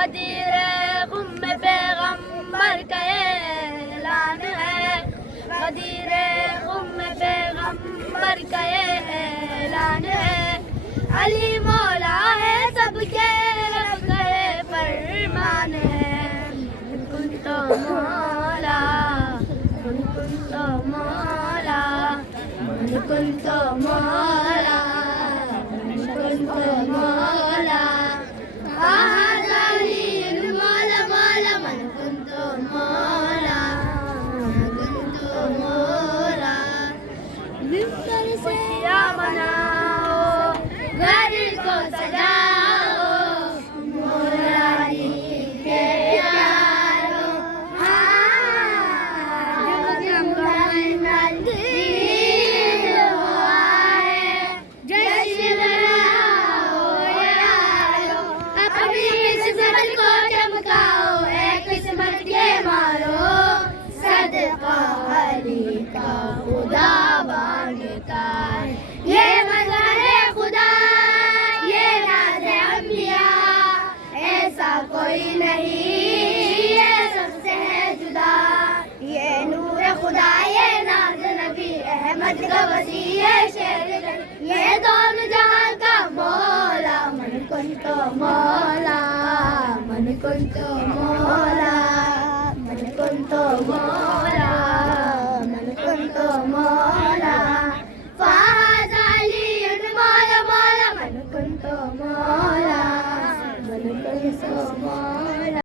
गदीर गुम पैगम्बर का ऐलान है, गदीर गुम पैगम्बर का ऐलान है। अली मौला है सबके रब का फरमान है। कुन तो मौला, कुन तो मौला, कुन तो मौला, कुन तो मौला। खुशियाँ मनाओ, घर को सजाओ, मुरारी के प्यारो। जश्न मनाओ यारो, अपनी किस्मत को चमकाओ, एक किस्मत के मारो। सदका अली का खुदा मांगता है, ये मज़हर खुदा, ये नाज़ अंबिया, ऐसा कोई नहीं, ये सबसे है जुदा। ये नूर खुदा, ये नाज़ नबी, अहमद का वसी, ये शेर, ये दोनों जहां का मौला। मन कुन तो मौला, मन कुन तो मौला, मन कुन तो मौला, मन कुन तो मौला। फाज़ अली मौला मौला, मन कुन तो मौला, मन कुन तो मौला।